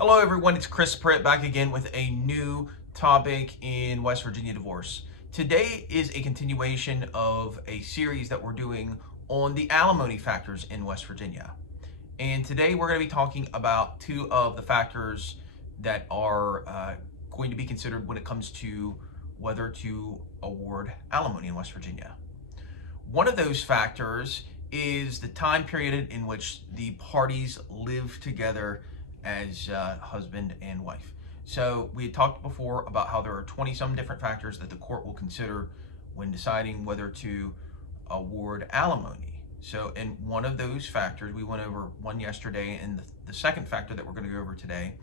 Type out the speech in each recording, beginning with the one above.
Hello everyone, it's Chris Pritt back again with a new topic in West Virginia divorce. Today is a continuation of a series that we're doing on the alimony factors in West Virginia. And today we're going to be talking about two of the factors that are going to be considered when it comes to whether to award alimony in West Virginia. One of those factors is the time period in which the parties live together as husband and wife. So we had talked before about how there are 20 some different factors that the court will consider when deciding whether to award alimony. So in one of those factors, we went over one yesterday, and the second factor that we're going to go over today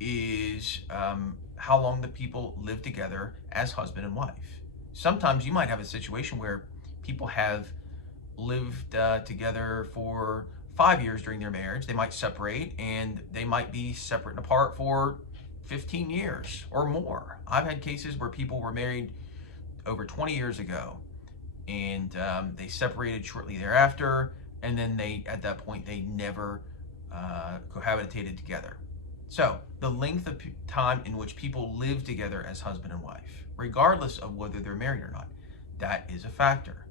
is how long the people live together as husband and wife. Sometimes you might have a situation where people have lived together for 5 years during their marriage. They might separate, and they might be separate and apart for 15 years or more. I've had cases where people were married over 20 years ago, and they separated shortly thereafter, and then at that point they never cohabitated together. So the length of time in which people live together as husband and wife, regardless of whether they're married or not, that is a factor.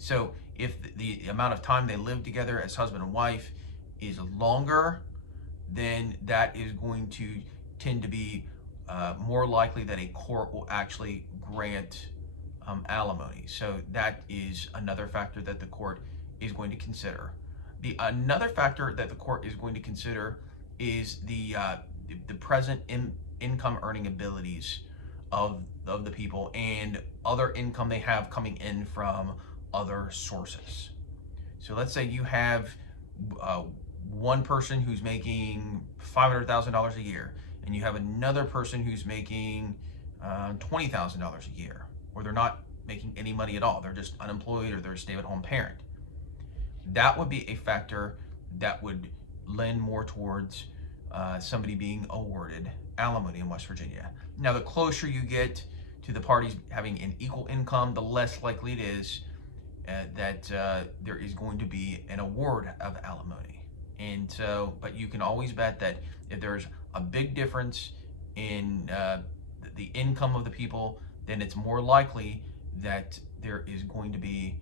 So if the amount of time they live together as husband and wife is longer, then that is going to tend to be more likely that a court will actually grant alimony. So that is another factor that the court is going to consider. Another factor that the court is going to consider is the present income earning abilities of the people and other income they have coming in from other sources. So let's say you have one person who's making $500,000 a year, and you have another person who's making $20,000 a year, or they're not making any money at all. They're just unemployed, or they're a stay-at-home parent. That would be a factor that would lend more towards somebody being awarded alimony in West Virginia. Now, the closer you get to the parties having an equal income, the less likely it is that there is going to be an award of alimony. And so, but you can always bet that if there's a big difference in the income of the people, then it's more likely that there is going to be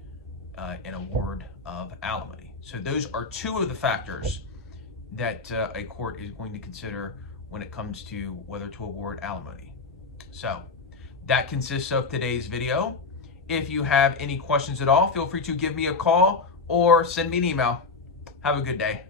an award of alimony. So those are two of the factors that a court is going to consider when it comes to whether to award alimony. So that consists of today's video. If you have any questions at all, feel free to give me a call or send me an email. Have a good day.